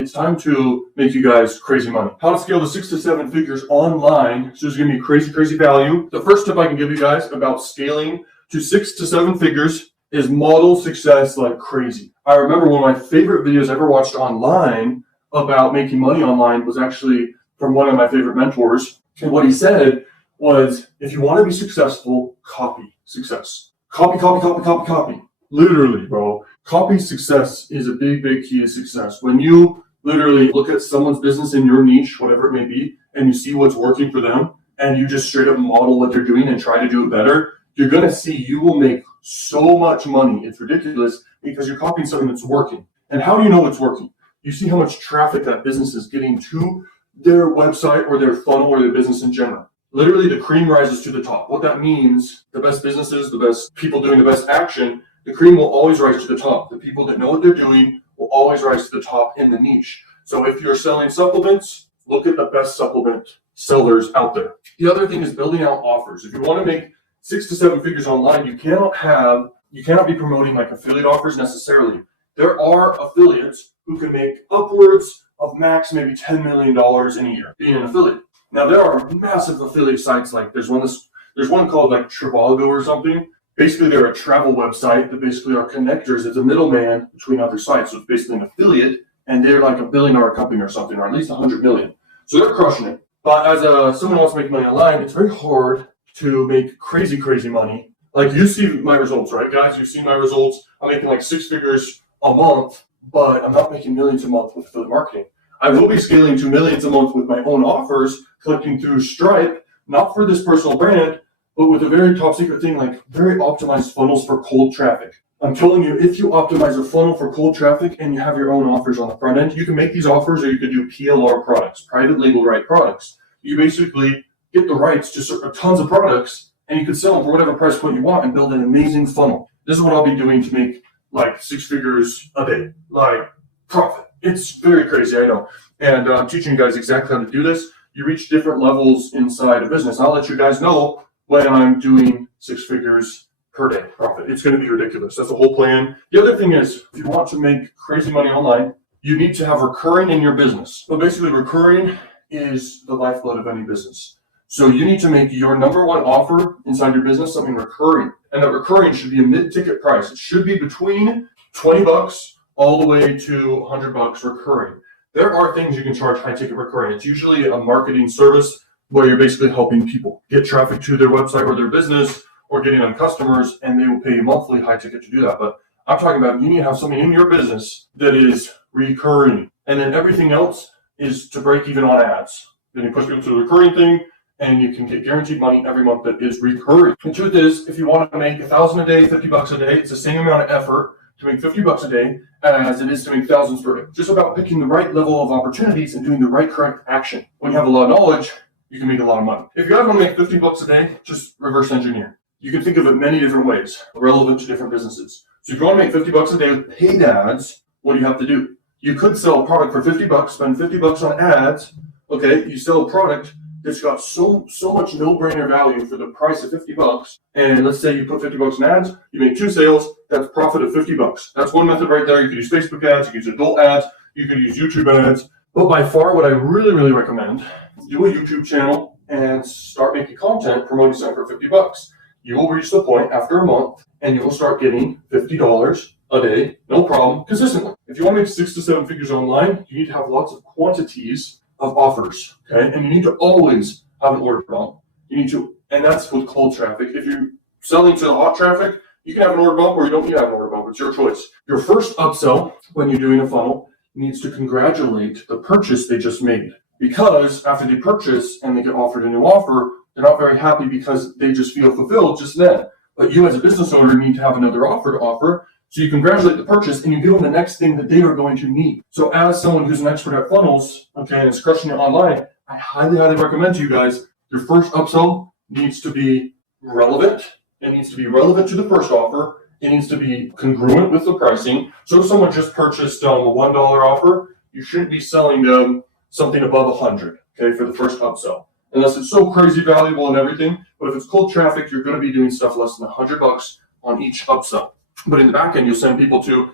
It's time to make you guys crazy money. How to scale to 6 to 7 figures online. So it's going to be crazy value. The first tip I can give you guys about scaling to 6 to 7 figures is model success like crazy. I remember one of my favorite videos I ever watched online about making money online was actually from one of my favorite mentors. And what he said was, if you want to be successful, copy success. Copy. Literally, bro. Copy success is a big key to success. When you literally look at someone's business in your niche, whatever it may be, and you see what's working for them, and you just straight up model what they're doing and try to do it better, you're going to see you will make so much money. It's ridiculous because you're copying something that's working. And how do you know it's working? You see how much traffic that business is getting to their website or their funnel or their business in general. Literally, the cream rises to the top. What that means, the best businesses, the best people doing the best action, the cream will always rise to the top. The people that know what they're doing will always rise to the top in the niche. So if you're selling supplements, look at the best supplement sellers out there. The other thing is building out offers. If you want to make 6 to 7 figures online, you cannot be promoting like affiliate offers necessarily. There are affiliates who can make upwards of max maybe $10 million in a year being an affiliate. Now there are massive affiliate sites, like there's one called like Trivago or something. Basically they're a travel website that basically are connectors. It's a middleman between other sites. So it's basically an affiliate, and they're like $1 billion company or something, or at least 100 million. So they're crushing it. But as someone wants to make money online, it's very hard to make crazy money. Like you see my results, right guys? You've seen my results. I'm making like 6 figures a month, but I'm not making millions a month with affiliate marketing. I will be scaling to millions a month with my own offers, collecting through Stripe, not for this personal brand, but with a very top secret thing, like very optimized funnels for cold traffic. I'm telling you, if you optimize a funnel for cold traffic and you have your own offers on the front end, you can make these offers, or you can do PLR products, private label right products. You basically get the rights to tons of products, and you can sell them for whatever price point you want and build an amazing funnel. This is what I'll be doing to make like 6 figures a day, like profit. It's very crazy, I know. And I'm teaching you guys exactly how to do this. You reach different levels inside a business. I'll let you guys know when I'm doing 6 figures per day profit. It's going to be ridiculous. That's the whole plan. The other thing is, if you want to make crazy money online, you need to have recurring in your business. So basically, recurring is the lifeblood of any business. So you need to make your number one offer inside your business something recurring. And that recurring should be a mid-ticket price. It should be between $20 all the way to $100 recurring. There are things you can charge high-ticket recurring. It's usually a marketing service where you're basically helping people get traffic to their website or their business, or getting on customers, and they will pay you monthly high ticket to do that. But I'm talking about, you need to have something in your business that is recurring. And then everything else is to break even on ads. Then you push people to the recurring thing, and you can get guaranteed money every month that is recurring. The truth is, if you want to make $1,000 a day, $50 a day, it's the same amount of effort to make $50 a day as it is to make thousands per day. Just about picking the right level of opportunities and doing the right correct action. When you have a lot of knowledge, you can make a lot of money. If you guys want to make $50 a day, just reverse engineer. You can think of it many different ways, relevant to different businesses. So if you want to make $50 a day with paid ads, what do you have to do? You could sell a product for $50, spend $50 on ads. Okay, you sell a product that's got so much no-brainer value for the price of $50. And let's say you put $50 in ads, you make 2 sales, that's profit of $50. That's one method right there. You could use Facebook ads, you could use adult ads, you could use YouTube ads. But by far, what I really recommend, do a YouTube channel and start making content promoting something for $50. You will reach the point after a month, and you will start getting $50 a day, no problem, consistently. If you want to make 6 to 7 figures online, you need to have lots of quantities of offers, okay? And you need to always have an order bump. And that's with cold traffic. If you're selling to the hot traffic, you can have an order bump, or you don't need to have an order bump. It's your choice. Your first upsell when you're doing a funnel needs to congratulate the purchase they just made. Because after they purchase and they get offered a new offer, they're not very happy because they just feel fulfilled just then. But you as a business owner need to have another offer to offer. So you congratulate the purchase and you give them the next thing that they are going to need. So as someone who's an expert at funnels, okay, and is crushing it online, I highly recommend to you guys, your first upsell needs to be relevant. It needs to be relevant to the first offer. It needs to be congruent with the pricing. So if someone just purchased a $1 offer, you shouldn't be selling them something above 100, okay, for the first upsell. Unless it's so crazy valuable and everything. But if it's cold traffic, you're going to be doing stuff less than $100 on each upsell. But in the back end, you'll send people to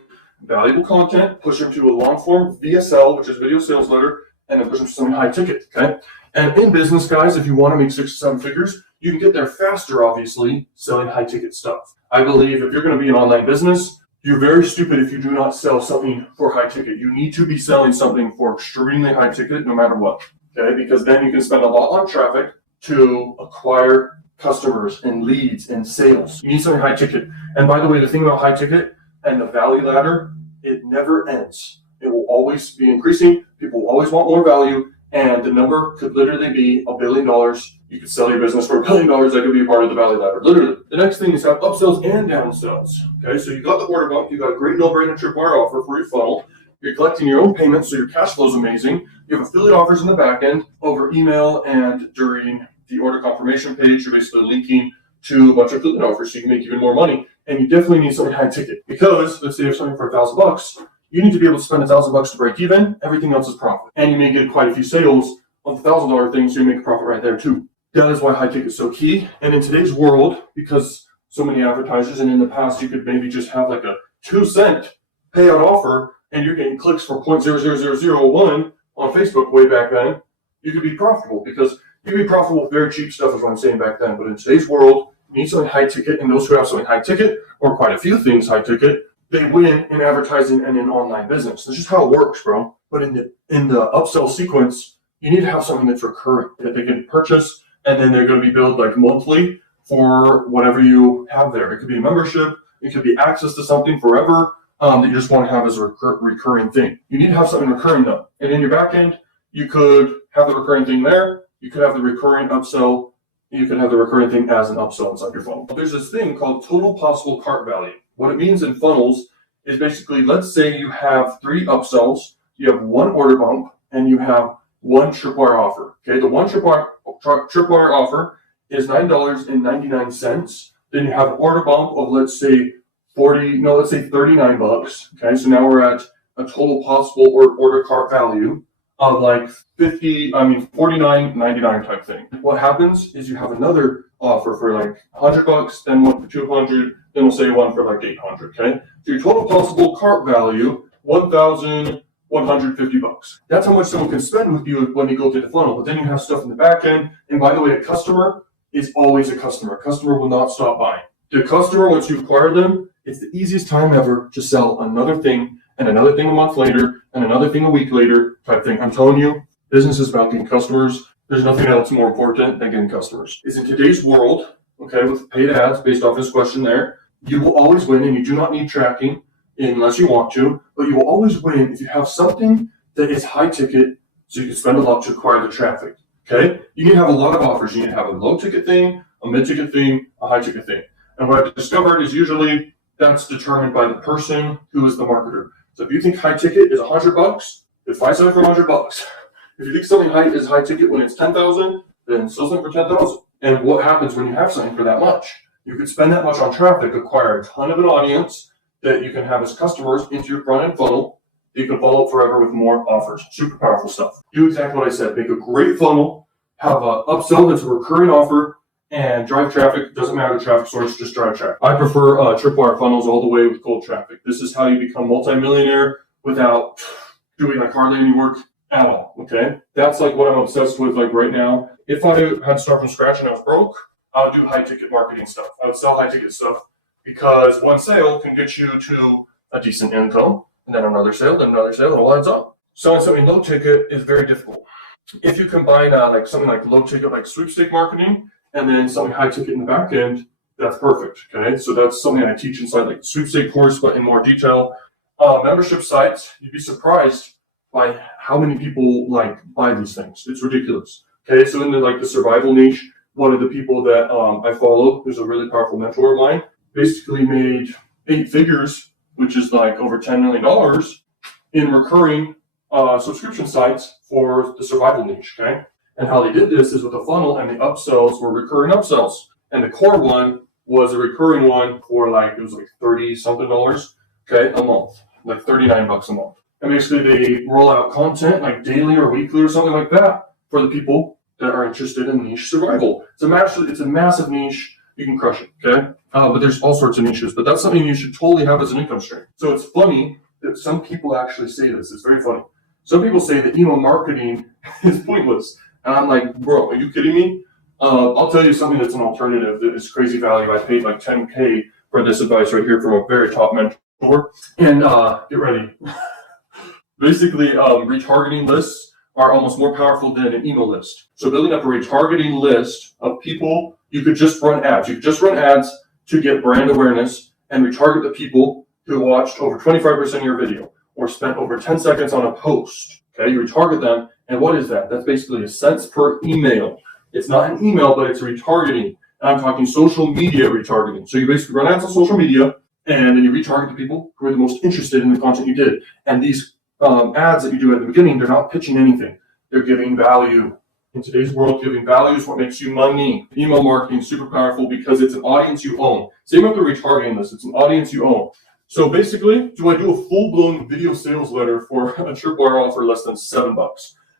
valuable content, push them to a long form VSL, which is video sales letter, and then push them to something high ticket. Okay. And in business, guys, if you want to make 6 to 7 figures, you can get there faster, obviously, selling high ticket stuff. I believe if you're going to be an online business, you're very stupid if you do not sell something for high ticket. You need to be selling something for extremely high ticket no matter what. Okay. Because then you can spend a lot on traffic to acquire customers and leads and sales. You need something high ticket. And by the way, the thing about high ticket and the value ladder, it never ends. It will always be increasing. People will always want more value. And the number could literally be $1 billion. You could sell your business for $1 billion. That could be a part of the value ladder. Literally. The next thing is have upsells and downsells. Okay, so you got the order bump. You got a great no-brainer tripwire offer for your funnel. You're collecting your own payments, so your cash flow is amazing. You have affiliate offers in the back end over email and during the order confirmation page. You're basically linking to a bunch of affiliate offers so you can make even more money. And you definitely need something high ticket because let's say you have something for $1,000. You need to be able to spend $1,000 to break even. Everything else is profit. And you may get quite a few sales of the $1,000 things, so you make a profit right there too. That is why high ticket is so key. And in today's world, because so many advertisers, and in the past, you could maybe just have like a 2-cent payout offer and you're getting clicks for 0.00001 on Facebook way back then, you could be profitable because you could be profitable with very cheap stuff is what I'm saying back then. But in today's world, you need something high ticket, and those who have something high ticket or quite a few things high ticket, they win in advertising and in online business. That's just how it works, bro. But in the upsell sequence, you need to have something that's recurring that they can purchase, and then they're going to be billed like monthly for whatever you have there. It could be a membership, it could be access to something forever that you just want to have as a recurring thing. You need to have something recurring though. And in your back end, you could have the recurring thing there. You could have the recurring upsell. You could have the recurring thing as an upsell inside your funnel. There's this thing called total possible cart value. What it means in funnels is basically, let's say you have 3 upsells, you have 1 order bump, and you have 1 tripwire offer. Okay, the 1 tripwire offer is $9.99. Then you have an order bump of let's say $39. Okay, so now we're at a total possible order cart value of like $49.99 type thing. What happens is you have another offer for like $100, then one for $200, then we'll say one for like $800. Okay, so your total possible cart value $1,150. That's how much someone can spend with you when they go through the funnel. But then you have stuff in the back end. And by the way, a customer is always a customer. A customer will not stop buying. The customer, once you acquire them, it's the easiest time ever to sell another thing and another thing a month later and another thing a week later type thing. I'm telling you, business is about getting customers. There's nothing else more important than getting customers. Is in today's world, okay, with paid ads based off this question there, you will always win, and you do not need tracking unless you want to, but you will always win if you have something that is high ticket so you can spend a lot to acquire the traffic. Okay? You need to have a lot of offers. You need to have a low ticket thing, a mid ticket thing, a high ticket thing. And what I've discovered is usually that's determined by the person who is the marketer. So if you think high ticket is $100, then find something for $100. If you think something is high ticket when it's $10,000, then sell something for $10,000. And what happens when you have something for that much? You could spend that much on traffic, acquire a ton of an audience that you can have as customers into your front end funnel. You can follow up forever with more offers. Super powerful stuff. Do exactly what I said. Make a great funnel, have an upsell that's a recurring offer, and drive traffic. Doesn't matter the traffic source, just drive traffic. I prefer tripwire funnels all the way with cold traffic. This is how you become multimillionaire without doing like hardly any work at all. Okay, that's like what I'm obsessed with. Like right now, if I had to start from scratch and I was broke, I would do high ticket marketing stuff. I would sell high ticket stuff because one sale can get you to a decent income, and then another sale, and it all adds up. Selling something low ticket is very difficult. If you combine like something like low ticket, like sweepstake marketing, and then something high ticket in the back end, that's perfect. Okay, so that's something I teach inside like the sweepstake course, but in more detail. Membership sites, you'd be surprised by how many people like buy these things. It's ridiculous. Okay, so in the survival niche, one of the people that I follow, who's a really powerful mentor of mine, basically made 8 figures, which is like over $10 million in recurring subscription sites for the survival niche. Okay, and how they did this is with a funnel, and the upsells were recurring upsells, and the core one was a recurring one for it was like $30 something, okay, a month, like $39 a month. And basically they roll out content like daily or weekly or something like that for the people that are interested in niche survival. It's a massive niche. You can crush it, okay? But there's all sorts of niches, but that's something you should totally have as an income stream. So it's funny that some people actually say this. It's very funny. Some people say that email marketing is pointless. And I'm like, bro, are you kidding me? I'll tell you something that's an alternative that is crazy value. I paid like $10K for this advice right here from a very top mentor. And get ready. Basically, retargeting lists are almost more powerful than an email list. So building up a retargeting list of people, you could just run ads. You could just run ads to get brand awareness and retarget the people who watched over 25% of your video or spent over 10 seconds on a post. Okay, you retarget them. And what is that? That's basically a cents per email. It's not an email, but it's retargeting. And I'm talking social media retargeting. So you basically run ads on social media and then you retarget the people who are the most interested in the content you did. And these ads that you do at the beginning, they're not pitching anything. They're giving value. In today's world, giving value is what makes you money. Email marketing is super powerful because it's an audience you own. Same with the retargeting list. It's an audience you own. So basically, do I do a full-blown video sales letter for a tripwire offer less than $7?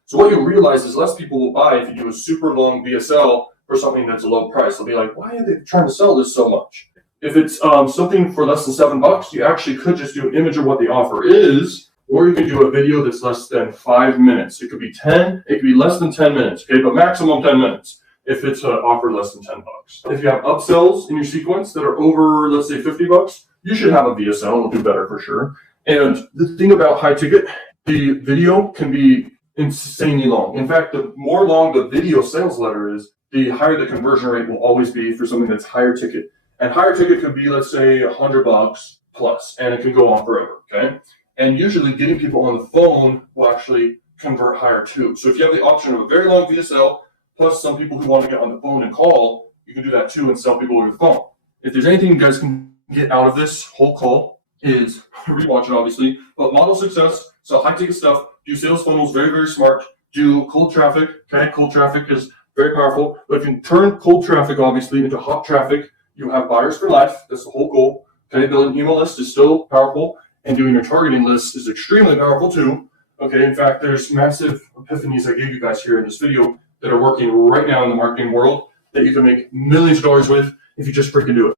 So what you'll realize is less people will buy if you do a super long VSL for something that's a low price. They'll be like, why are they trying to sell this so much? If it's something for less than $7, you actually could just do an image of what the offer is, or you can do a video that's less than 5 minutes. It could be 10, it could be less than 10 minutes, okay, but maximum 10 minutes if it's an offer less than $10. If you have upsells in your sequence that are over, let's say $50, you should have a VSL, it'll do better for sure. And the thing about high ticket, the video can be insanely long. In fact, the more long the video sales letter is, the higher the conversion rate will always be for something that's higher ticket. And higher ticket could be, let's say, $100 plus, and it can go on forever, okay? And usually getting people on the phone will actually convert higher too. So if you have the option of a very long VSL, plus some people who want to get on the phone and call, you can do that too and sell people over the phone. If there's anything you guys can get out of this whole call is rewatch it obviously, but model success, sell high ticket stuff, do sales funnels, very, very smart, do cold traffic, okay? Cold traffic is very powerful, but if you turn cold traffic obviously into hot traffic, you have buyers for life. That's the whole goal. Okay, building an email list is still powerful, and doing your targeting list is extremely powerful too. Okay, in fact, there's massive epiphanies I gave you guys here in this video that are working right now in the marketing world that you can make millions of dollars with if you just freaking do it.